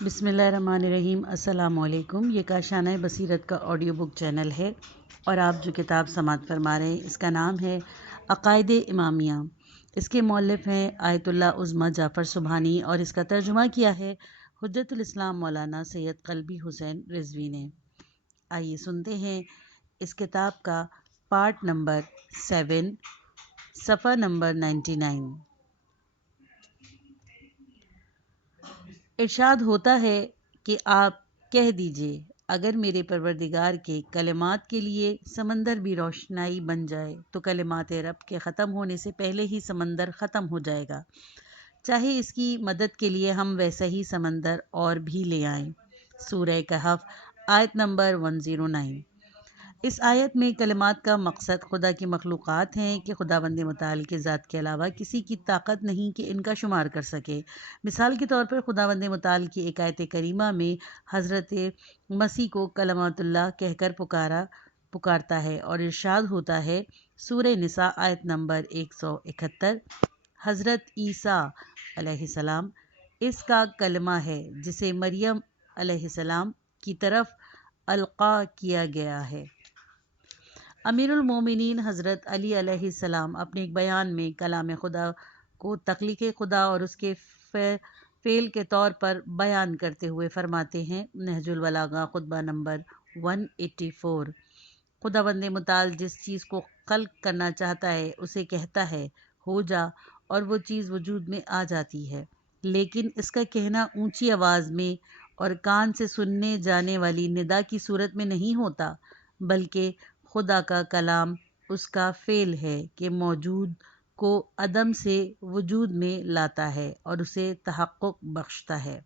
بسم اللہ الرحمن الرحیم۔ السلام علیکم۔ یہ کاشانہ بصیرت کا آڈیو بک چینل ہے اور آپ جو کتاب سماعت فرما رہے ہیں اس کا نام ہے عقائد امامیہ۔ اس کے مؤلف ہیں آیت اللہ عظمیٰ جعفر سبحانی اور اس کا ترجمہ کیا ہے حجت الاسلام مولانا سید قلبی حسین رضوی نے۔ آئیے سنتے ہیں اس کتاب کا پارٹ نمبر 7 صفحہ نمبر 99۔ ارشاد ہوتا ہے کہ آپ کہہ دیجئے اگر میرے پروردگار کے کلمات کے لیے سمندر بھی روشنائی بن جائے تو کلمات رب کے ختم ہونے سے پہلے ہی سمندر ختم ہو جائے گا، چاہے اس کی مدد کے لیے ہم ویسا ہی سمندر اور بھی لے آئیں۔ سورہ کہف آیت نمبر 109۔ اس آیت میں کلمات کا مقصد خدا کی مخلوقات ہیں کہ خداوند متعال کے ذات کے علاوہ کسی کی طاقت نہیں کہ ان کا شمار کر سکے۔ مثال کے طور پر خداوند متعال کی ایک آیت کریمہ میں حضرت مسیح کو کلمات اللہ کہہ کر پکارتا ہے اور ارشاد ہوتا ہے سورہ نساء آیت نمبر 171، حضرت عیسیٰ علیہ السلام اس کا کلمہ ہے جسے مریم علیہ السلام کی طرف القاء کیا گیا ہے۔ امیر المومنین حضرت علی علیہ السلام اپنے ایک بیان میں کلام خدا کو تخلیق خدا اور اس کے فعل کے طور پر بیان کرتے ہوئے فرماتے ہیں، نہج البلاغہ خطبہ نمبر 184، خداوند متعال جس چیز کو خلق کرنا چاہتا ہے اسے کہتا ہے ہو جا اور وہ چیز وجود میں آ جاتی ہے، لیکن اس کا کہنا اونچی آواز میں اور کان سے سننے جانے والی ندا کی صورت میں نہیں ہوتا، بلکہ خدا کا کلام اس کا فعل ہے کہ موجود کو عدم سے وجود میں لاتا ہے اور اسے تحقق بخشتا ہے۔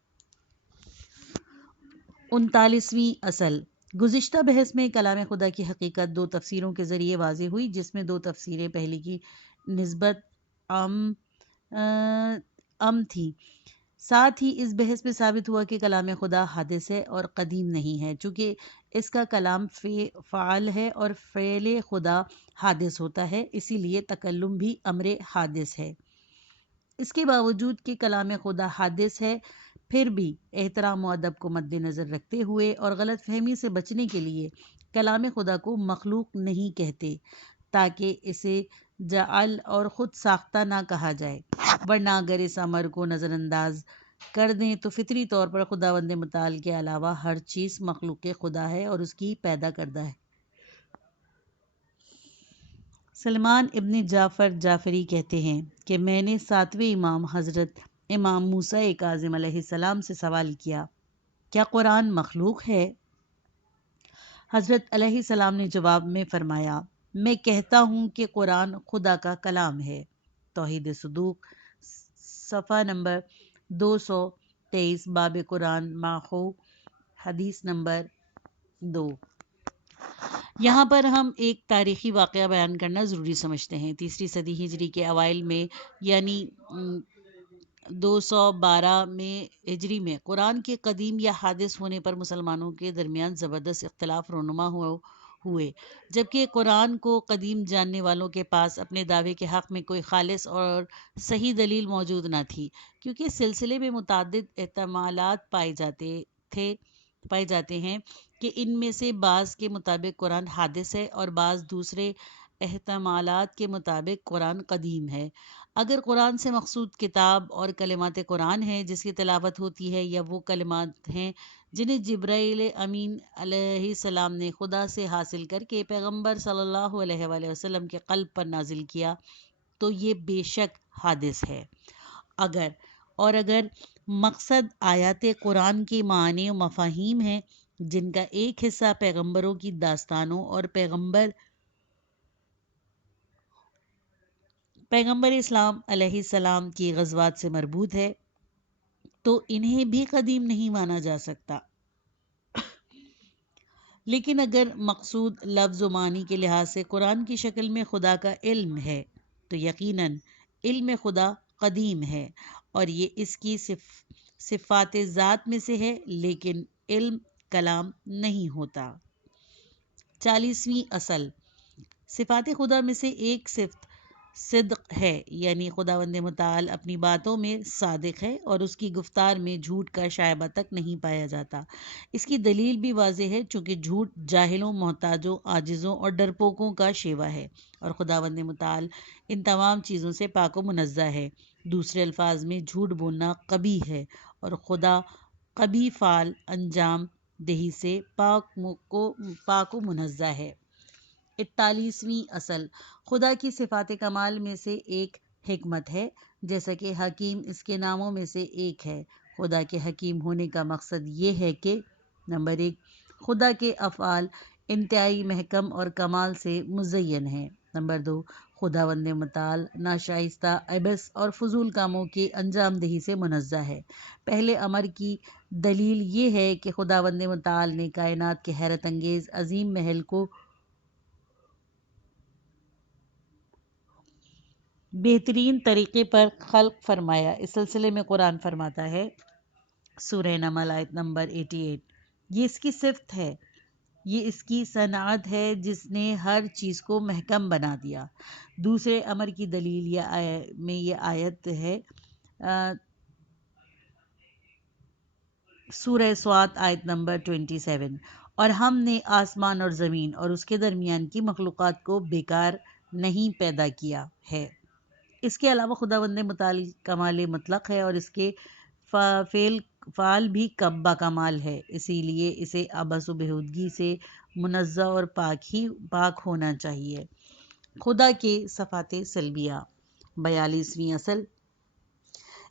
39ویں اصل۔ گزشتہ بحث میں کلام خدا کی حقیقت دو تفسیروں کے ذریعے واضح ہوئی، جس میں دو تفسیریں پہلی کی نسبت عام تھی۔ ساتھ ہی اس بحث میں ثابت ہوا کہ کلام خدا حادث ہے اور قدیم نہیں ہے، چونکہ اس کا کلام فعال ہے اور فعل خدا حادث ہوتا ہے، اسی لیے تکلم بھی امر حادث ہے۔ اس کے باوجود کہ کلام خدا حادث ہے، پھر بھی احترام و ادب کو مد نظر رکھتے ہوئے اور غلط فہمی سے بچنے کے لیے کلام خدا کو مخلوق نہیں کہتے، تاکہ اسے جعل اور خود ساختہ نہ کہا جائے، ورنہ اگر اس امر کو نظر انداز کر دیں تو فطری طور پر خداوند متعال کے علاوہ ہر چیز مخلوق خدا ہے اور اس کی پیدا کردہ ہے۔ سلمان ابن جعفر جعفری کہتے ہیں کہ میں نے 7ویں امام حضرت امام موسیٰ کاظم علیہ السلام سے سوال کیا، کیا قرآن مخلوق ہے؟ حضرت علیہ السلام نے جواب میں فرمایا، میں کہتا ہوں کہ قرآن خدا کا کلام ہے۔ توحید صدوق صفحہ نمبر 223، باب قرآن ماخو، حدیث نمبر 2۔ یہاں پر ہم ایک تاریخی واقعہ بیان کرنا ضروری سمجھتے ہیں۔ 3 صدی ہجری کے اوائل میں یعنی 212 میں ہجری میں قرآن کے قدیم یا حادث ہونے پر مسلمانوں کے درمیان زبردست اختلاف رونما ہوئے، جبکہ قرآن کو قدیم جاننے والوں کے پاس اپنے دعوے کے حق میں کوئی خالص اور صحیح دلیل موجود نہ تھی، کیونکہ سلسلے میں متعدد احتمالات پائے جاتے ہیں کہ ان میں سے بعض کے مطابق قرآن حادث ہے اور بعض دوسرے احتمالات کے مطابق قرآن قدیم ہے۔ اگر قرآن سے مقصود کتاب اور کلمات قرآن ہے جس کی تلاوت ہوتی ہے، یا وہ کلمات ہیں جنہیں جبرائیل امین علیہ السلام نے خدا سے حاصل کر کے پیغمبر صلی اللہ علیہ وآلہ وسلم کے قلب پر نازل کیا، تو یہ بے شک حادث ہے۔ اگر مقصد آیات قرآن کے معنی و مفاہیم ہیں جن کا ایک حصہ پیغمبروں کی داستانوں اور پیغمبر اسلام علیہ السلام کی غزوات سے مربوط ہے، تو انہیں بھی قدیم نہیں مانا جا سکتا۔ لیکن اگر مقصود لفظ و معنی کے لحاظ سے قرآن کی شکل میں خدا کا علم ہے تو یقیناً علم خدا قدیم ہے اور یہ اس کی صفات ذات میں سے ہے، لیکن علم کلام نہیں ہوتا۔ 40ویں اصل۔ صفات خدا میں سے ایک صفت صدق ہے، یعنی خداوند متعال اپنی باتوں میں صادق ہے اور اس کی گفتار میں جھوٹ کا شائبہ تک نہیں پایا جاتا۔ اس کی دلیل بھی واضح ہے، چونکہ جھوٹ جاہلوں، محتاجوں، عاجزوں اور ڈرپوکوں کا شیوا ہے اور خداوند متعال ان تمام چیزوں سے پاک و منزہ ہے۔ دوسرے الفاظ میں جھوٹ بولنا قبیح ہے اور خدا قبیح فعل انجام دہی سے پاک و منزہ ہے۔ 41ویں اصل، خدا کی صفات کمال میں سے ایک حکمت ہے، جیسا کہ حکیم اس کے ناموں میں سے ایک ہے۔ خدا کے حکیم ہونے کا مقصد یہ ہے کہ نمبر 1، خدا کے افعال انتہائی محکم اور کمال سے مزین ہیں۔ نمبر 2، خداوند متعال ناشائستہ، عبث اور فضول کاموں کے انجام دہی سے منزہ ہے۔ پہلے امر کی دلیل یہ ہے کہ خداوند متعال نے کائنات کے حیرت انگیز عظیم محل کو بہترین طریقے پر خلق فرمایا۔ اس سلسلے میں قرآن فرماتا ہے، سورہ نمل آیت نمبر 88، یہ اس کی صفت ہے، یہ اس کی صنعت ہے جس نے ہر چیز کو محکم بنا دیا۔ دوسرے امر کی دلیل یہ آیت ہے، سورہ سوات آیت نمبر 27، اور ہم نے آسمان اور زمین اور اس کے درمیان کی مخلوقات کو بیکار نہیں پیدا کیا ہے۔ اس کے علاوہ خداوند متعال کمال مطلق ہے اور اس کے فعل بھی با کمال ہے، اسی لیے اسے عبث و بیہودگی سے منزہ اور پاک ہونا چاہیے۔ خدا کے صفات سلبیہ، 42ویں اصل،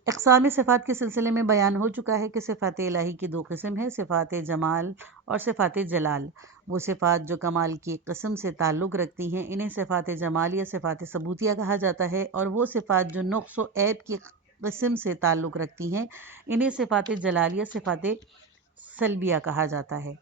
اقسام صفات کے سلسلے میں بیان ہو چکا ہے کہ صفات الہی کی 2 قسم ہیں، صفات جمال اور صفات جلال۔ وہ صفات جو کمال کی قسم سے تعلق رکھتی ہیں انہیں صفات جمال یا صفات ثبوتیہ کہا جاتا ہے، اور وہ صفات جو نقص و عیب کی قسم سے تعلق رکھتی ہیں انہیں صفات جلال یا صفات سلبیہ کہا جاتا ہے۔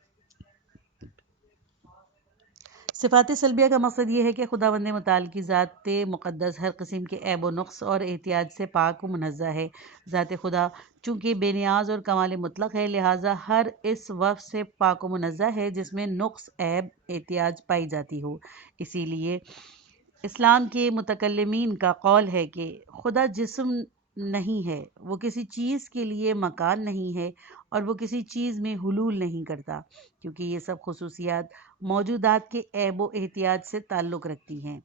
صفات سلبیہ کا مقصد یہ ہے کہ خداوند متعال کی ذات مقدس ہر قسم کے عیب و نقص اور احتیاج سے پاک و منزہ ہے۔ ذات خدا چونکہ بے نیاز اور کمال مطلق ہے، لہٰذا ہر اس وصف سے پاک و منزہ ہے جس میں نقص، عیب، احتیاج پائی جاتی ہو۔ اسی لیے اسلام کے متکلمین کا قول ہے کہ خدا جسم نہیں ہے، وہ کسی چیز کے لیے مکان نہیں ہے اور وہ کسی چیز میں حلول نہیں کرتا، کیونکہ یہ سب خصوصیات موجودات کے عیب و احتیاج سے تعلق رکھتی ہیں۔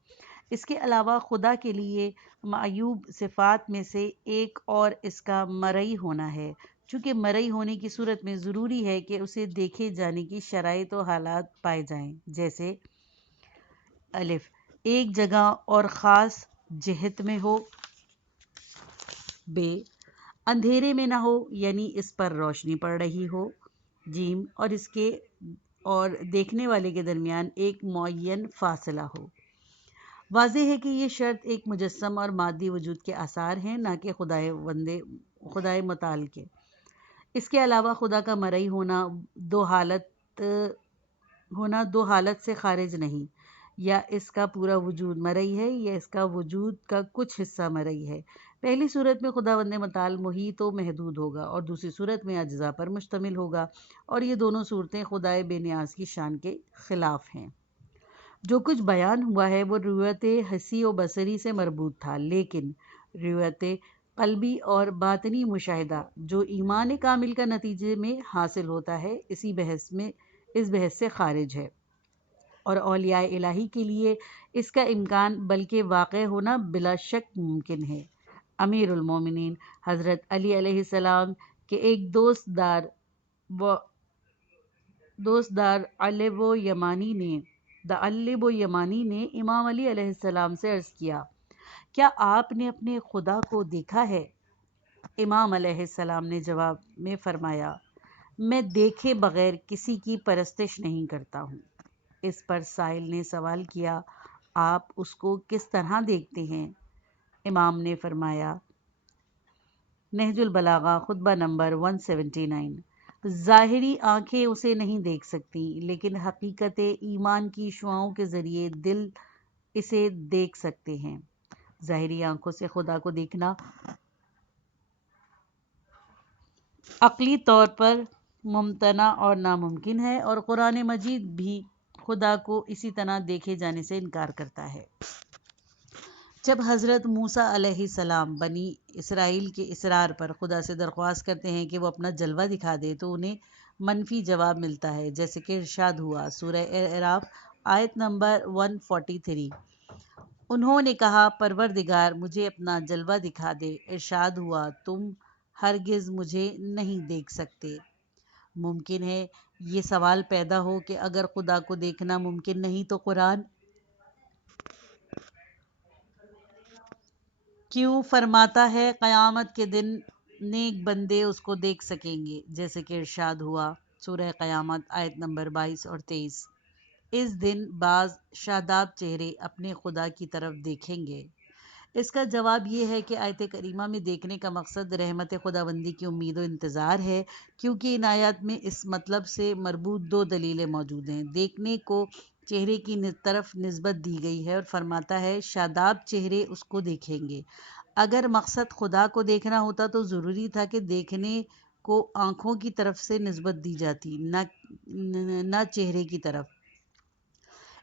اس کے علاوہ خدا کے لیے معیوب صفات میں سے ایک اور اس کا مرئی ہونا ہے، چونکہ مرئی ہونے کی صورت میں ضروری ہے کہ اسے دیکھے جانے کی شرائط و حالات پائے جائیں، جیسے الف، ایک جگہ اور خاص جہت میں ہو، ب، اندھیرے میں نہ ہو یعنی اس پر روشنی پڑ رہی ہو، جیم، اور اس کے اور دیکھنے والے کے درمیان ایک معین فاصلہ ہو۔ واضح ہے کہ یہ شرط ایک مجسم اور مادی وجود کے آثار ہیں، نہ کہ خدائے متعال کے۔ اس کے علاوہ خدا کا مرئی ہونا دو حالت سے خارج نہیں، یا اس کا پورا وجود مرئی ہے یا اس کا وجود کا کچھ حصہ مرئی ہے۔ پہلی صورت میں خداوند متعال محیط و محدود ہوگا اور دوسری صورت میں اجزاء پر مشتمل ہوگا، اور یہ دونوں صورتیں خدائے بے نیاز کی شان کے خلاف ہیں۔ جو کچھ بیان ہوا ہے وہ روایت حسی و بصری سے مربوط تھا، لیکن روایت قلبی اور باطنی مشاہدہ جو ایمان کامل کا نتیجے میں حاصل ہوتا ہے اس بحث سے خارج ہے، اور اولیاء الہی کے لیے اس کا امکان بلکہ واقع ہونا بلا شک ممکن ہے۔ امیر المومنین حضرت علی علیہ السلام کے ایک دوست دار علب و یمانی نے امام علی علیہ السلام سے عرض کیا، کیا آپ نے اپنے خدا کو دیکھا ہے؟ امام علیہ السلام نے جواب میں فرمایا، میں دیکھے بغیر کسی کی پرستش نہیں کرتا ہوں۔ اس پر سائل نے سوال کیا، آپ اس کو کس طرح دیکھتے ہیں؟ امام نے فرمایا، نہج البلاغہ خطبہ نمبر 179، ظاہری آنکھیں اسے نہیں دیکھ سکتی، لیکن حقیقت ایمان کی شعاؤں کے ذریعے دل اسے دیکھ سکتے ہیں۔ ظاہری آنکھوں سے خدا کو دیکھنا عقلی طور پر ممتنع اور ناممکن ہے، اور قرآن مجید بھی خدا کو اسی طرح دیکھے جانے سے انکار کرتا ہے۔ جب حضرت موسیٰ علیہ السلام بنی اسرائیل کے اصرار پر خدا سے درخواست کرتے ہیں کہ وہ اپنا جلوہ دکھا دے تو انہیں منفی جواب ملتا ہے، جیسے کہ ارشاد ہوا سورہ اعراف آیت نمبر 143۔ انہوں نے کہا پروردگار مجھے اپنا جلوہ دکھا دے، ارشاد ہوا تم ہرگز مجھے نہیں دیکھ سکتے۔ ممکن ہے یہ سوال پیدا ہو کہ اگر خدا کو دیکھنا ممکن نہیں تو قرآن کیوں فرماتا ہے قیامت کے دن نیک بندے اس کو دیکھ سکیں گے، جیسے کہ ارشاد ہوا سورہ قیامت آیت نمبر 22 اور 23۔ اس دن بعض شاداب چہرے اپنے خدا کی طرف دیکھیں گے۔ اس کا جواب یہ ہے کہ آیت کریمہ میں دیکھنے کا مقصد رحمت خداوندی کی امید و انتظار ہے، کیونکہ ان آیات میں اس مطلب سے مربوط دو دلیلیں موجود ہیں۔ دیکھنے کو چہرے کی طرف نسبت دی گئی ہے اور فرماتا ہے شاداب چہرے اس کو دیکھیں گے۔ اگر مقصد خدا کو دیکھنا ہوتا تو ضروری تھا کہ دیکھنے کو آنکھوں کی طرف سے نسبت دی جاتی، نہ چہرے کی طرف۔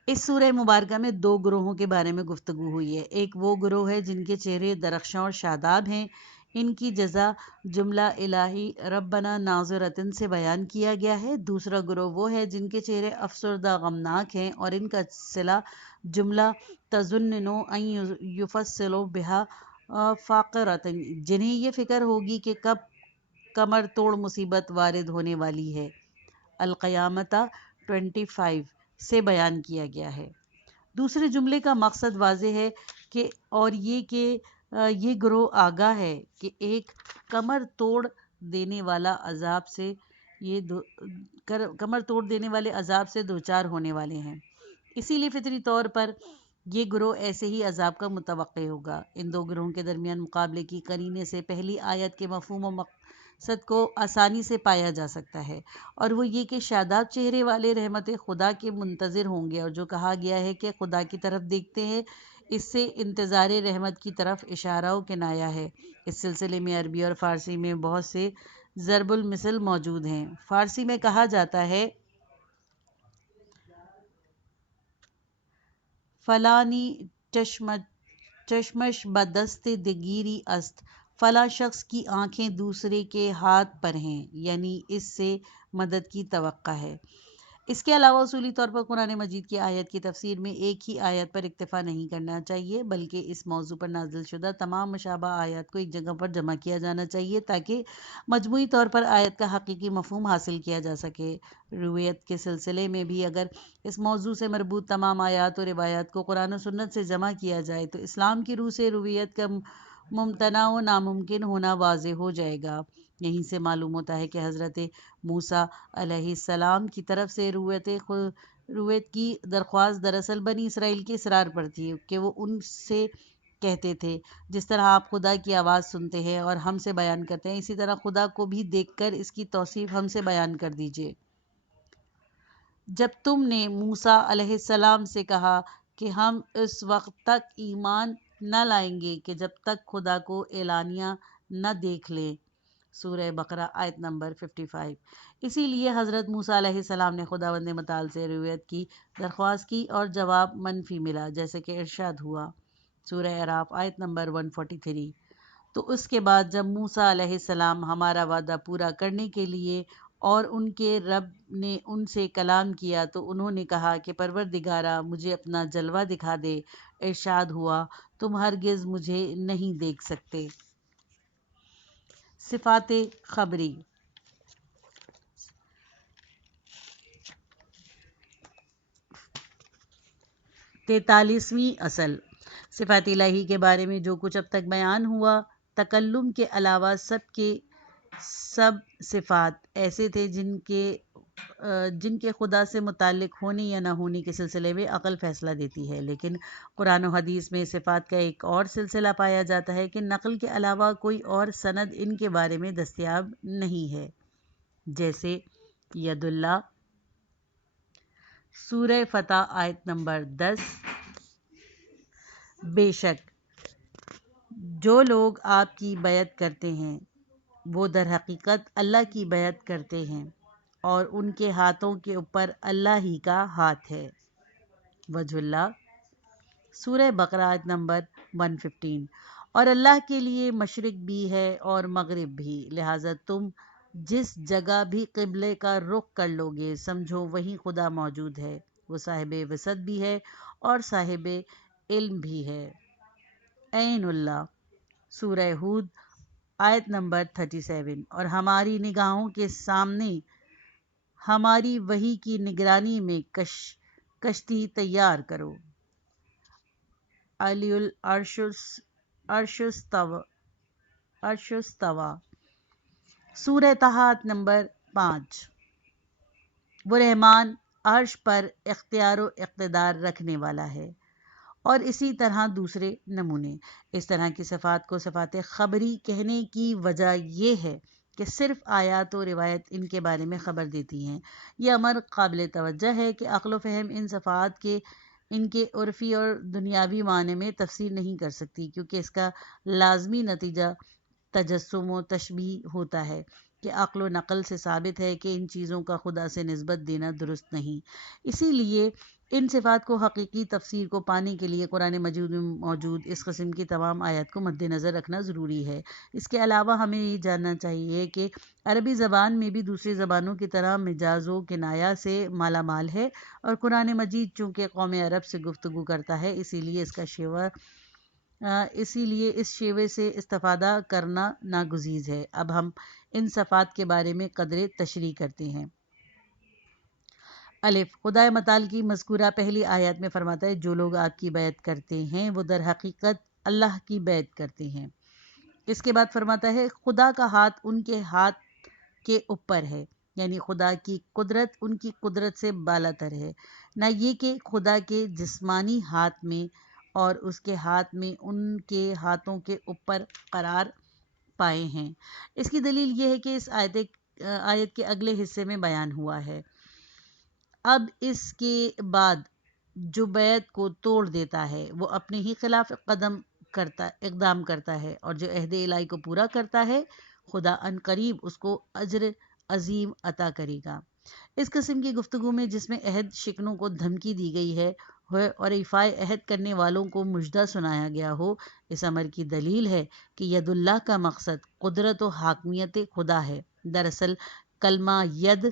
اس سورہ مبارکہ میں دو گروہوں کے بارے میں گفتگو ہوئی ہے۔ ایک وہ گروہ ہے جن کے چہرے درخشاں اور شاداب ہیں، ان کی جزا جملہ الہی ربنا ناظرتن سے بیان کیا گیا ہے۔ دوسرا گروہ وہ ہے جن کے چہرے افسردہ غمناک ہیں اور ان کا صلہ جملہ تظنن ان یفصل بہا فاقرۃ، جنہیں یہ فکر ہوگی کہ کب کمر توڑ مصیبت وارد ہونے والی ہے، القیامۃ 25 سے بیان کیا گیا ہے۔ دوسرے جملے کا مقصد واضح ہے کہ یہ گروہ آگاہ ہے کہ ایک کمر توڑ دینے والے عذاب سے دوچار ہونے والے ہیں، اسی لیے فطری طور پر یہ گروہ ایسے ہی عذاب کا متوقع ہوگا۔ ان دو گروہوں کے درمیان مقابلے کی قرینے سے پہلی آیت کے مفہوم و مقصد کو آسانی سے پایا جا سکتا ہے، اور وہ یہ کہ شاداب چہرے والے رحمت خدا کے منتظر ہوں گے، اور جو کہا گیا ہے کہ خدا کی طرف دیکھتے ہیں اس سے انتظار رحمت کی طرف اشارہ و کنایہ ہے۔ اس سلسلے میں عربی اور فارسی میں بہت سے ضرب المثل موجود ہیں۔ فارسی میں کہا جاتا ہے فلانی چشمش بدست دگیری است، فلاں شخص کی آنکھیں دوسرے کے ہاتھ پر ہیں، یعنی اس سے مدد کی توقع ہے۔ اس کے علاوہ اصولی طور پر قرآن مجید کی آیت کی تفسیر میں ایک ہی آیت پر اکتفا نہیں کرنا چاہیے، بلکہ اس موضوع پر نازل شدہ تمام مشابہ آیات کو ایک جگہ پر جمع کیا جانا چاہیے تاکہ مجموعی طور پر آیت کا حقیقی مفہوم حاصل کیا جا سکے۔ رویت کے سلسلے میں بھی اگر اس موضوع سے مربوط تمام آیات و روایات کو قرآن و سنت سے جمع کیا جائے تو اسلام کی روح سے رویت کا ممتنع و ناممکن ہونا واضح ہو جائے گا۔ یہیں سے معلوم ہوتا ہے کہ حضرت موسیٰ علیہ السلام کی طرف سے رویت کی درخواست دراصل بنی اسرائیل کے اصرار پر تھی کہ وہ ان سے کہتے تھے جس طرح آپ خدا کی آواز سنتے ہیں اور ہم سے بیان کرتے ہیں، اسی طرح خدا کو بھی دیکھ کر اس کی توصیف ہم سے بیان کر دیجئے۔ جب تم نے موسیٰ علیہ السلام سے کہا کہ ہم اس وقت تک ایمان نہ لائیں گے کہ جب تک خدا کو اعلانیہ نہ دیکھ لیں، سورہ بقرہ آیت نمبر 55۔ اسی لیے حضرت موسیٰ علیہ السلام نے خداوند متعال سے رویت کی درخواست کی اور جواب منفی ملا، جیسے کہ ارشاد ہوا سورہ اعراف آیت نمبر 143۔ تو اس کے بعد جب موسیٰ علیہ السلام ہمارا وعدہ پورا کرنے کے لیے اور ان کے رب نے ان سے کلام کیا تو انہوں نے کہا کہ پروردگارا مجھے اپنا جلوہ دکھا دے، ارشاد ہوا تم ہرگز مجھے نہیں دیکھ سکتے۔ صفات خبری 43ویں اصل۔ صفات الہی کے بارے میں جو کچھ اب تک بیان ہوا، تکلم کے علاوہ سب کے سب صفات ایسے تھے جن کے خدا سے متعلق ہونے یا نہ ہونے کے سلسلے میں عقل فیصلہ دیتی ہے، لیکن قرآن و حدیث میں صفات کا ایک اور سلسلہ پایا جاتا ہے کہ نقل کے علاوہ کوئی اور سند ان کے بارے میں دستیاب نہیں ہے، جیسے ید اللہ، سورہ فتح آیت نمبر 10۔ بے شک جو لوگ آپ کی بیعت کرتے ہیں وہ در حقیقت اللہ کی بیعت کرتے ہیں اور ان کے ہاتھوں کے اوپر اللہ ہی کا ہاتھ ہے۔ وجہ اللہ، سورہ بقرہ آیت نمبر 115۔ اور اللہ کے لیے مشرق بھی ہے اور مغرب بھی، لہٰذا تم جس جگہ بھی قبلے کا رخ کر لو گے سمجھو وہیں خدا موجود ہے، وہ صاحب وسعت بھی ہے اور صاحب علم بھی ہے۔ عین اللہ، سورہ ہود آیت نمبر 37۔ اور ہماری نگاہوں کے سامنے ہماری وحی کی نگرانی میں کشتی تیار کرو۔ علی العرش استویٰ، سورہ طٰہٰ آیت نمبر 5۔ وہ رحمان عرش پر اختیار و اقتدار رکھنے والا ہے، اور اسی طرح دوسرے نمونے۔ اس طرح کی صفات کو صفات خبری کہنے کی وجہ یہ ہے کہ صرف آیات و روایت ان کے بارے میں خبر دیتی ہیں۔ یہ امر قابل توجہ ہے کہ عقل و فہم ان صفات کے ان کے عرفی اور دنیاوی معنی میں تفسیر نہیں کر سکتی، کیونکہ اس کا لازمی نتیجہ تجسم و تشبیہ ہوتا ہے کہ عقل و نقل سے ثابت ہے کہ ان چیزوں کا خدا سے نسبت دینا درست نہیں۔ اسی لیے ان صفات کو حقیقی تفسیر کو پانے کے لیے قرآن مجید میں موجود اس قسم کی تمام آیات کو مد نظر رکھنا ضروری ہے۔ اس کے علاوہ ہمیں یہ جاننا چاہیے کہ عربی زبان میں بھی دوسری زبانوں کی طرح مجاز و کنایہ سے مالا مال ہے، اور قرآن مجید چونکہ قوم عرب سے گفتگو کرتا ہے اسی لیے اس شیوے سے استفادہ کرنا ناگزیر ہے۔ اب ہم ان صفات کے بارے میں قدر تشریح کرتے ہیں۔ الف، خدائے متعال کی مذکورہ پہلی آیات میں فرماتا ہے جو لوگ آپ کی بیعت کرتے ہیں وہ در حقیقت اللہ کی بیعت کرتے ہیں۔ اس کے بعد فرماتا ہے خدا کا ہاتھ ان کے ہاتھ کے اوپر ہے، یعنی خدا کی قدرت ان کی قدرت سے بالا تر ہے، نہ یہ کہ خدا کے جسمانی ہاتھ میں اور اس کے ہاتھ میں ان کے ہاتھوں کے اوپر قرار پائے ہیں۔ اس کی دلیل یہ ہے کہ اس آیت کے اگلے حصے میں بیان ہوا ہے۔ اب اس کے بعد جو بیعت کو توڑ دیتا ہے وہ اپنے ہی خلاف اقدام کرتا ہے، اور جو عہد الہی کو پورا کرتا ہے خدا ان قریب اس کو اجر عظیم عطا کرے گا۔ اس قسم کی گفتگو میں جس میں عہد شکنوں کو دھمکی دی گئی ہے اور ایفائے عہد کرنے والوں کو مژدہ سنایا گیا ہو، اس امر کی دلیل ہے کہ ید اللہ کا مقصد قدرت و حاکمیت خدا ہے۔ دراصل کلمہ ید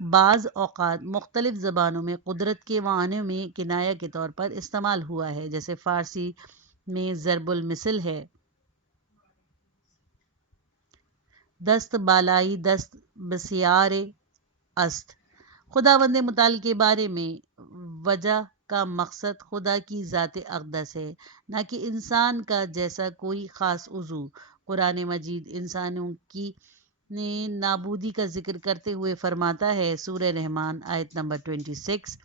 بعض اوقات مختلف زبانوں میں قدرت کے معنی میں کنایہ کے طور پر استعمال ہوا ہے، جیسے فارسی میں ضرب المثل ہے، دست بالائی دست بسیار است۔ خداوند متعال کے بارے میں وجہ کا مقصد خدا کی ذات اقدس ہے، نہ کہ انسان کا جیسا کوئی خاص عضو۔ قرآن مجید انسانوں کی نابودی کا ذکر کرتے ہوئے فرماتا ہے، سورہ رحمان آیت نمبر 26،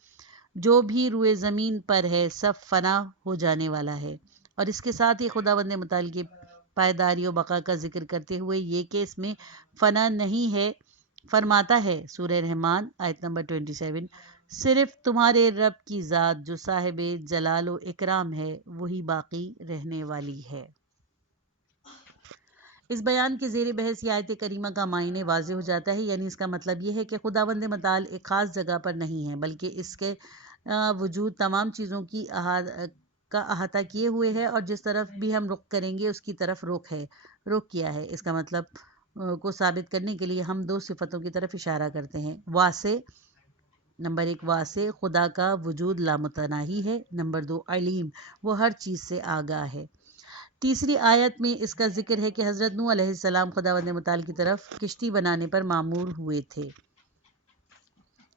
جو بھی روئے زمین پر ہے سب فنا ہو جانے والا ہے۔ اور اس کے ساتھ ہی خداوند متعال کی پائیداری و بقا کا ذکر کرتے ہوئے یہ کہ اس میں فنا نہیں ہے فرماتا ہے، سورہ رحمان آیت نمبر 27، صرف تمہارے رب کی ذات جو صاحب جلال و اکرام ہے وہی باقی رہنے والی ہے۔ اس بیان کے زیر بحث یہ آیت کریمہ کا معنی واضح ہو جاتا ہے، یعنی اس کا مطلب یہ ہے کہ خداوند متعال ایک خاص جگہ پر نہیں ہے، بلکہ اس کے وجود تمام چیزوں کی کا احاطہ کیے ہوئے ہے، اور جس طرف بھی ہم رخ کریں گے اس کی طرف رخ کیا ہے۔ اس کا مطلب کو ثابت کرنے کے لیے ہم دو صفتوں کی طرف اشارہ کرتے ہیں۔ واسع، نمبر 1 واسع، خدا کا وجود لامتناہی ہے۔ نمبر 2 علیم، وہ ہر چیز سے آگاہ ہے۔ تیسری آیت میں اس کا ذکر ہے کہ حضرت نوح علیہ السلام خداوند متعال کی طرف کشتی بنانے پر مامور ہوئے تھے۔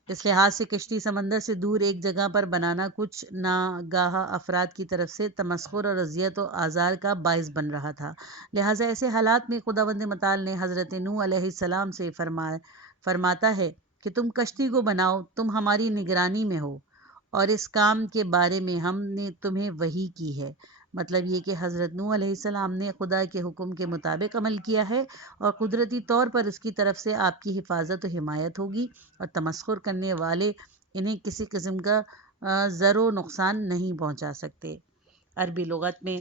اس لحاظ سے کشتی سمندر سے دور ایک جگہ پر بنانا کچھ ناگاہ افراد کی طرف سے تمسخر اور اذیت و آزار کا باعث بن رہا تھا، لہٰذا ایسے حالات میں خداوند متعال نے حضرت نوح علیہ السلام سے فرماتا ہے کہ تم کشتی کو بناؤ، تم ہماری نگرانی میں ہو، اور اس کام کے بارے میں ہم نے تمہیں وحی کی ہے۔ مطلب یہ کہ حضرت نوح علیہ السلام نے خدا کے حکم کے مطابق عمل کیا ہے، اور قدرتی طور پر اس کی طرف سے آپ کی حفاظت و حمایت ہوگی، اور تمسخر کرنے والے انہیں کسی قسم کا ضرر و نقصان نہیں پہنچا سکتے۔ عربی لغت میں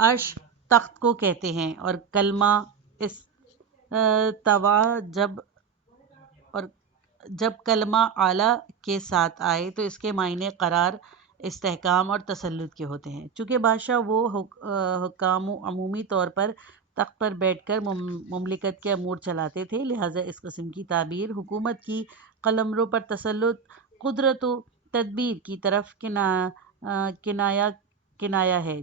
عرش تخت کو کہتے ہیں، اور کلمہ استوا جب کلمہ اعلیٰ کے ساتھ آئے تو اس کے معنی قرار استحکام اور تسلط کے ہوتے ہیں۔ چونکہ بادشاہ وہ حکام عمومی طور پر تخت پر بیٹھ کر مملکت کے امور چلاتے تھے، لہٰذا اس قسم کی تعبیر حکومت کی قلمرو پر تسلط، قدرت و تدبیر کی طرف کنایا ہے۔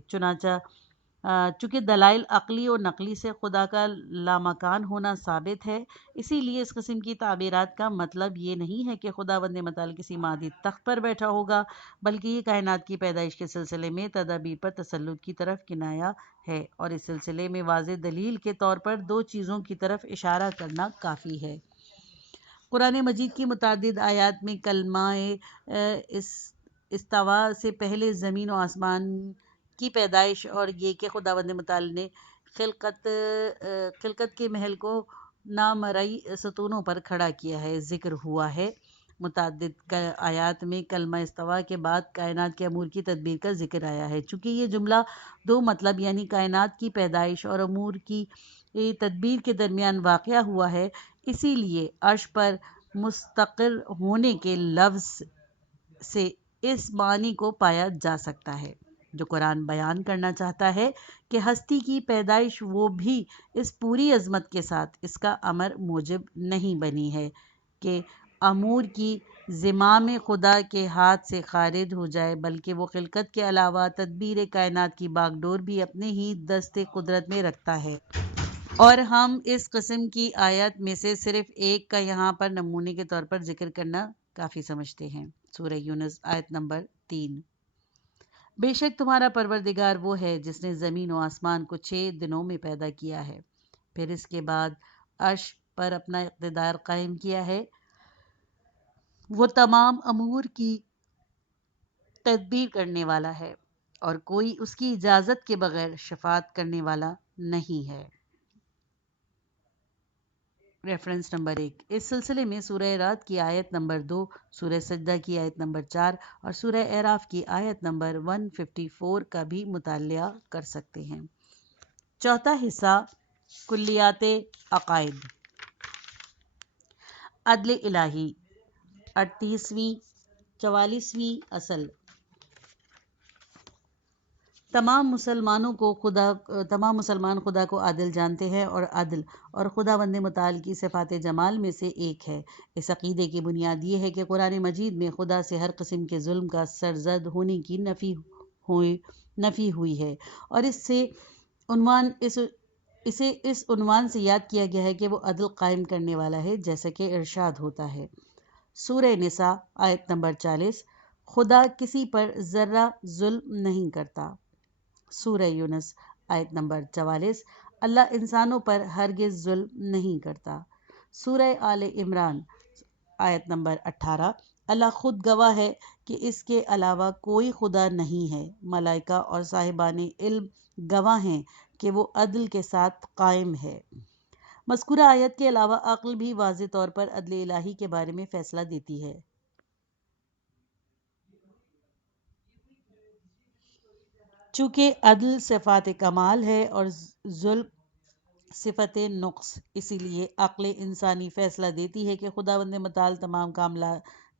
چونکہ دلائل عقلی و نقلی سے خدا کا لامکان ہونا ثابت ہے، اسی لیے اس قسم کی تعبیرات کا مطلب یہ نہیں ہے کہ خداوند متعال کسی مادی تخت پر بیٹھا ہوگا، بلکہ یہ کائنات کی پیدائش کے سلسلے میں تدابیر پر تسلط کی طرف کنایا ہے، اور اس سلسلے میں واضح دلیل کے طور پر دو چیزوں کی طرف اشارہ کرنا کافی ہے۔ قرآن مجید کی متعدد آیات میں کلمہ استوا سے پہلے زمین و آسمان کی پیدائش اور یہ کہ خداوند متعال نے خلقت کے محل کو نامرئی ستونوں پر کھڑا کیا ہے ذکر ہوا ہے۔ متعدد آیات میں کلمہ استوا کے بعد کائنات کے امور کی تدبیر کا ذکر آیا ہے۔ چونکہ یہ جملہ دو مطلب یعنی کائنات کی پیدائش اور امور کی تدبیر کے درمیان واقع ہوا ہے، اسی لیے عرش پر مستقر ہونے کے لفظ سے اس معنی کو پایا جا سکتا ہے جو قرآن بیان کرنا چاہتا ہے کہ ہستی کی پیدائش وہ بھی اس پوری عظمت کے ساتھ اس کا امر موجب نہیں بنی ہے کہ امور کی زمام خدا کے ہاتھ سے خارج ہو جائے، بلکہ وہ خلقت کے علاوہ تدبیر کائنات کی باغ ڈور بھی اپنے ہی دست قدرت میں رکھتا ہے۔ اور ہم اس قسم کی آیت میں سے صرف ایک کا یہاں پر نمونے کے طور پر ذکر کرنا کافی سمجھتے ہیں۔ سورہ یونس آیت نمبر 3۔ بے شک تمہارا پروردگار وہ ہے جس نے زمین و آسمان کو 6 دنوں میں پیدا کیا ہے، پھر اس کے بعد عرش پر اپنا اقتدار قائم کیا ہے، وہ تمام امور کی تدبیر کرنے والا ہے اور کوئی اس کی اجازت کے بغیر شفاعت کرنے والا نہیں ہے۔ Reference number 1۔ اس سلسلے میں سورہ رعد کی آیت نمبر 2، سورہ سجدہ کی آیت نمبر 4 اور سورہ اعراف کی آیت نمبر 154 کا بھی مطالعہ کر سکتے ہیں۔ چوتھا حصہ کلیات عقائد۔ عدل الہی 38ویں 44ویں اصل۔ تمام مسلمان خدا کو عادل جانتے ہیں اور عدل اور خداوند متعال کی صفات جمال میں سے ایک ہے۔ اس عقیدے کی بنیاد یہ ہے کہ قرآن مجید میں خدا سے ہر قسم کے ظلم کا سرزد ہونے کی نفی ہوئی ہے، اور اسے اس عنوان سے یاد کیا گیا ہے کہ وہ عدل قائم کرنے والا ہے، جیسا کہ ارشاد ہوتا ہے سورہ نساء آیت نمبر 40، خدا کسی پر ذرہ ظلم نہیں کرتا۔ سورہ یونس آیت نمبر 44، اللہ انسانوں پر ہرگز ظلم نہیں کرتا۔ سورہ آل عمران آیت نمبر 18، اللہ خود گواہ ہے کہ اس کے علاوہ کوئی خدا نہیں ہے، ملائکہ اور صاحبان علم گواہ ہیں کہ وہ عدل کے ساتھ قائم ہے۔ مذکورہ آیت کے علاوہ عقل بھی واضح طور پر عدل الہی کے بارے میں فیصلہ دیتی ہے۔ چونکہ عدل صفات کمال ہے اور ظلم صفت نقص، اسی لیے عقل انسانی فیصلہ دیتی ہے کہ خداوند متعال تمام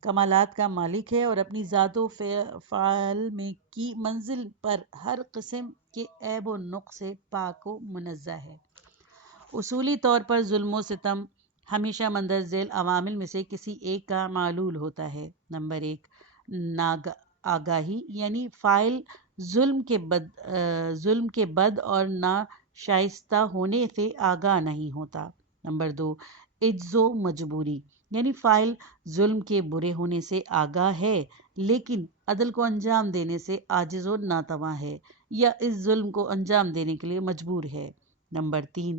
کمالات کا مالک ہے اور اپنی ذات و فعل میں کی منزل پر ہر قسم کے عیب و نقص سے پاک و منزہ ہے۔ اصولی طور پر ظلم و ستم ہمیشہ مندرجہ ذیل عوامل میں سے کسی ایک کا معلول ہوتا ہے۔ نمبر 1، آگاہی، یعنی فاعل ظلم کے بد اور ناشائستہ ہونے سے آگاہ نہیں ہوتا۔ نمبر 2، عجز و مجبوری، یعنی فاعل ظلم کے برے ہونے سے آگاہ ہے لیکن عدل کو انجام دینے سے عاجز و ناتواں ہے یا اس ظلم کو انجام دینے کے لیے مجبور ہے۔ نمبر 3،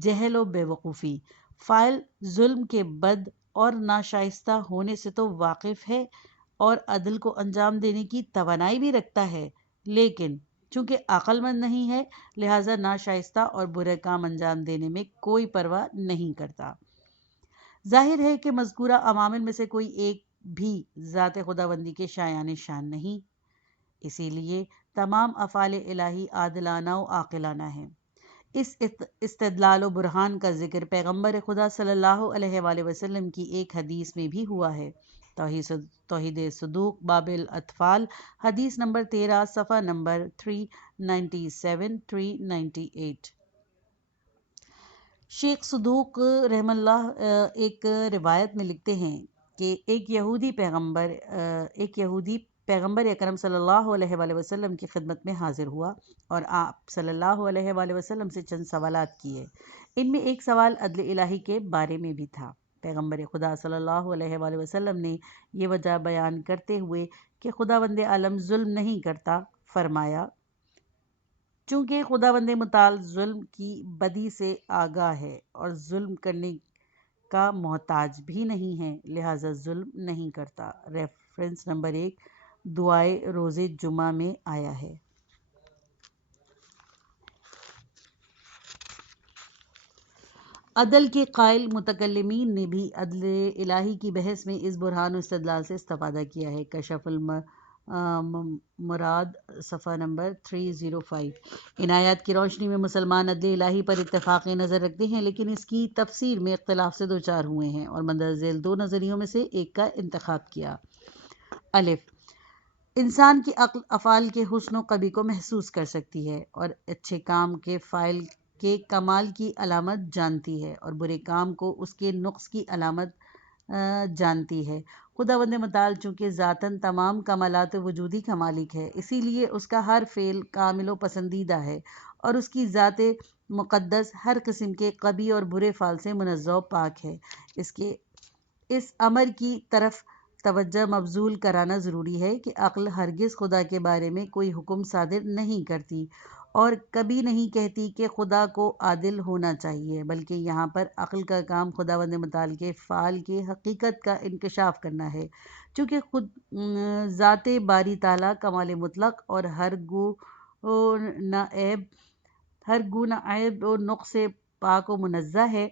جہل و بے وقوفی، فاعل ظلم کے بد اور ناشائستہ ہونے سے تو واقف ہے اور عدل کو انجام دینے کی توانائی بھی رکھتا ہے، لیکن چونکہ عقل مند نہیں ہے لہٰذا ناشائستہ اور برے کام انجام دینے میں کوئی پرواہ نہیں کرتا۔ ظاہر ہے کہ مذکورہ عوامل میں سے کوئی ایک بھی ذات خداوندی کے شایان شان نہیں، اسی لیے تمام افعال الہی عادلانہ و عاقلانہ ہیں۔ اس استدلال و برہان کا ذکر پیغمبر خدا صلی اللہ علیہ وآلہ وسلم کی ایک حدیث میں بھی ہوا ہے۔ توحید صدوق باب الاطفال، حدیث نمبر 13، صفحہ نمبر 397 398۔ شیخ صدوق رحم اللہ ایک روایت میں لکھتے ہیں کہ ایک یہودی پیغمبر اکرم صلی اللہ علیہ وآلہ وسلم کی خدمت میں حاضر ہوا اور آپ صلی اللہ علیہ وآلہ وسلم سے چند سوالات کیے۔ ان میں ایک سوال عدل الہی کے بارے میں بھی تھا۔ پیغمبر خدا صلی اللہ علیہ وآلہ وسلم نے یہ وجہ بیان کرتے ہوئے کہ خداوند عالم ظلم نہیں کرتا فرمایا، چونکہ خداوند متعال ظلم کی بدی سے آگاہ ہے اور ظلم کرنے کا محتاج بھی نہیں ہے، لہذا ظلم نہیں کرتا۔ ریفرنس نمبر 1، دعائے روز جمعہ میں آیا ہے۔ عدل کے قائل متکلمین نے بھی عدل الہی کی بحث میں اس برہان و استدلال سے استفادہ کیا ہے۔ کشف مراد، صفحہ نمبر 305۔ ان آیات کی روشنی میں مسلمان عدل الہی پر اتفاق نظر رکھتے ہیں، لیکن اس کی تفسیر میں اختلاف سے دوچار ہوئے ہیں اور مندرجہ ذیل دو نظریوں میں سے ایک کا انتخاب کیا۔ الف، انسان کی عقل افعال کے حسن و قبیح کو محسوس کر سکتی ہے اور اچھے کام کے فاعل کے کمال کی علامت جانتی ہے اور برے کام کو اس کے نقص کی علامت جانتی ہے۔ خداوند متعال چونکہ ذاتاً تمام کمالات وجودی کا مالک ہے، اسی لیے اس کا ہر فعل کامل و پسندیدہ ہے اور اس کی ذات مقدس ہر قسم کے قبیح اور برے فعل سے منزہ و پاک ہے۔ اس امر کی طرف توجہ مبذول کرانا ضروری ہے کہ عقل ہرگز خدا کے بارے میں کوئی حکم صادر نہیں کرتی اور کبھی نہیں کہتی کہ خدا کو عادل ہونا چاہیے، بلکہ یہاں پر عقل کا کام خداوند متعال کے فعل کی حقیقت کا انکشاف کرنا ہے، چونکہ خود ذات باری تعالیٰ کمال مطلق اور ہر گناہ عیب و نقص سے پاک و منزہ ہے۔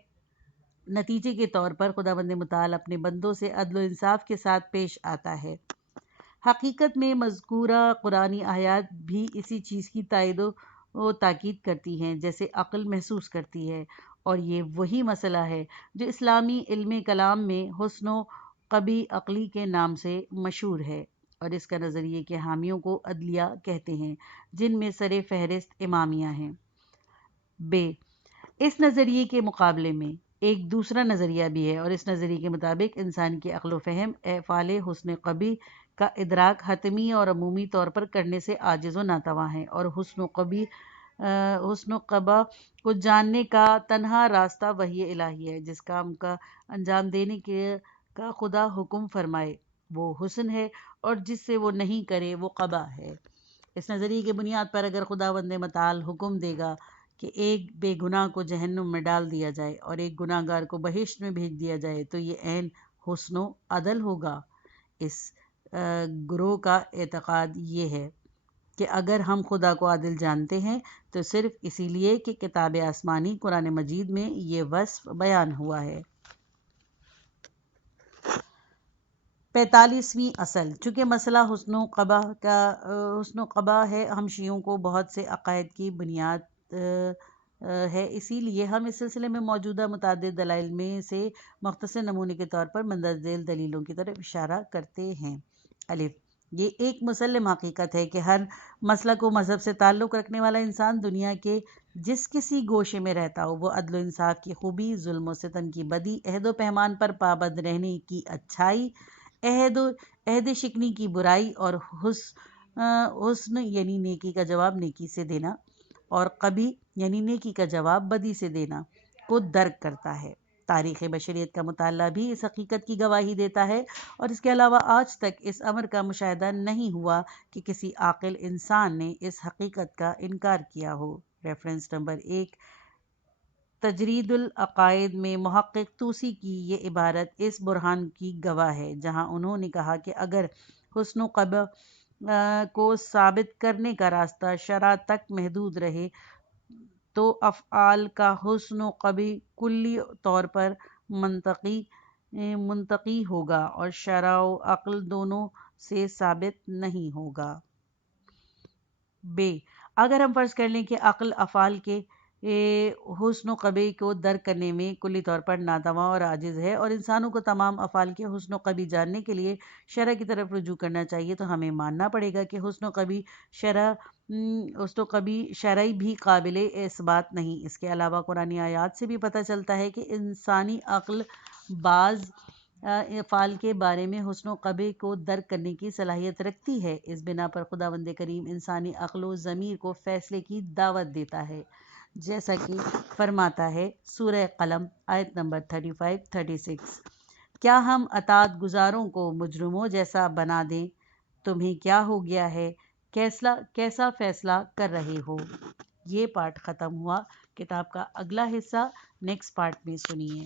نتیجے کے طور پر خداوند متعال اپنے بندوں سے عدل و انصاف کے ساتھ پیش آتا ہے۔ حقیقت میں مذکورہ قرآنی آیات بھی اسی چیز کی تائید و تاکید کرتی ہیں جیسے عقل محسوس کرتی ہے، اور یہ وہی مسئلہ ہے جو اسلامی علم کلام میں حسن و قبیح عقلی کے نام سے مشہور ہے، اور اس کا نظریے کے حامیوں کو عدلیہ کہتے ہیں، جن میں سر فہرست امامیہ ہیں۔ ب، اس نظریے کے مقابلے میں ایک دوسرا نظریہ بھی ہے، اور اس نظریے کے مطابق انسان کی عقل و فہم افعال حسن قبیح کا ادراک حتمی اور عمومی طور پر کرنے سے عاجز و ناتواں ہے، اور حسن و قبیح کو جاننے کا تنہا راستہ وحی الہی ہے۔ جس کام کا انجام دینے کا خدا حکم فرمائے وہ حسن ہے، اور جس سے وہ نہیں کرے وہ قبیح ہے۔ اس نظریے کی بنیاد پر اگر خداوند متعال حکم دے گا کہ ایک بے گناہ کو جہنم میں ڈال دیا جائے اور ایک گناہ گار کو بہشت میں بھیج دیا جائے تو یہ عین حسن و عدل ہوگا۔ اس گروہ کا اعتقاد یہ ہے کہ اگر ہم خدا کو عادل جانتے ہیں تو صرف اسی لیے کہ کتاب آسمانی قرآن مجید میں یہ وصف بیان ہوا ہے۔ 45ویں اصل، چونکہ مسئلہ حسن و قبیح ہے، ہم شیعوں کو بہت سے عقائد کی بنیاد ہے، اسی لیے ہم اس سلسلے میں موجودہ متعدد دلائل میں سے مختصر نمونے کے طور پر مندرجہ ذیل دلیلوں کی طرف اشارہ کرتے ہیں۔ الف، یہ ایک مسلم حقیقت ہے کہ ہر مسلک و مذہب سے تعلق رکھنے والا انسان دنیا کے جس کسی گوشے میں رہتا ہو، وہ عدل و انصاف کی خوبی، ظلم و ستم کی بدی، عہد و پیمان پر پابند رہنے کی اچھائی، عہد شکنی کی برائی اور حسن یعنی نیکی کا جواب نیکی سے دینا اور قبیح یعنی نیکی کا جواب بدی سے دینا کو درک کرتا ہے۔ تاریخ بشریت کا مطالعہ بھی اس حقیقت کی گواہی دیتا ہے، اور اس کے علاوہ آج تک اس امر کا مشاہدہ نہیں ہوا کہ کسی عاقل انسان نے اس حقیقت کا انکار کیا ہو۔ ریفرنس نمبر 1، تجرید العقائد میں محقق طوسی کی یہ عبارت اس برہان کی گواہ ہے، جہاں انہوں نے کہا کہ اگر حسن و قبیح کو ثابت کرنے کا راستہ شرع تک محدود رہے تو افعال کا حسن و قبیح کلی طور پر منطقی ہوگا اور شرع و عقل دونوں سے ثابت نہیں ہوگا۔ ب، اگر ہم فرض کر لیں کہ عقل افعال کے حسن و قبیح کو درک کرنے میں کلی طور پر ناتواں اور عاجز ہے، اور انسانوں کو تمام افعال کے حسن و قبیح جاننے کے لیے شرع کی طرف رجوع کرنا چاہیے۔ تو ہمیں ماننا پڑے گا کہ حسن و قبیح شرعی بھی قابل اثبات نہیں۔ اس کے علاوہ قرآنی آیات سے بھی پتہ چلتا ہے کہ انسانی عقل بعض افعال کے بارے میں حسن و قبیح کو درک کرنے کی صلاحیت رکھتی ہے۔ اس بنا پر خداوند کریم انسانی عقل و ضمیر کو فیصلے کی دعوت دیتا ہے، جیسا کہ فرماتا ہے سورہ قلم آیت نمبر 35-36، کیا ہم اطاعت گزاروں کو مجرموں جیسا بنا دیں؟ تمہیں کیا ہو گیا ہے؟ کیسا فیصلہ کر رہے ہو؟ یہ پارٹ ختم ہوا۔ کتاب کا اگلا حصہ نیکسٹ پارٹ میں سنیے۔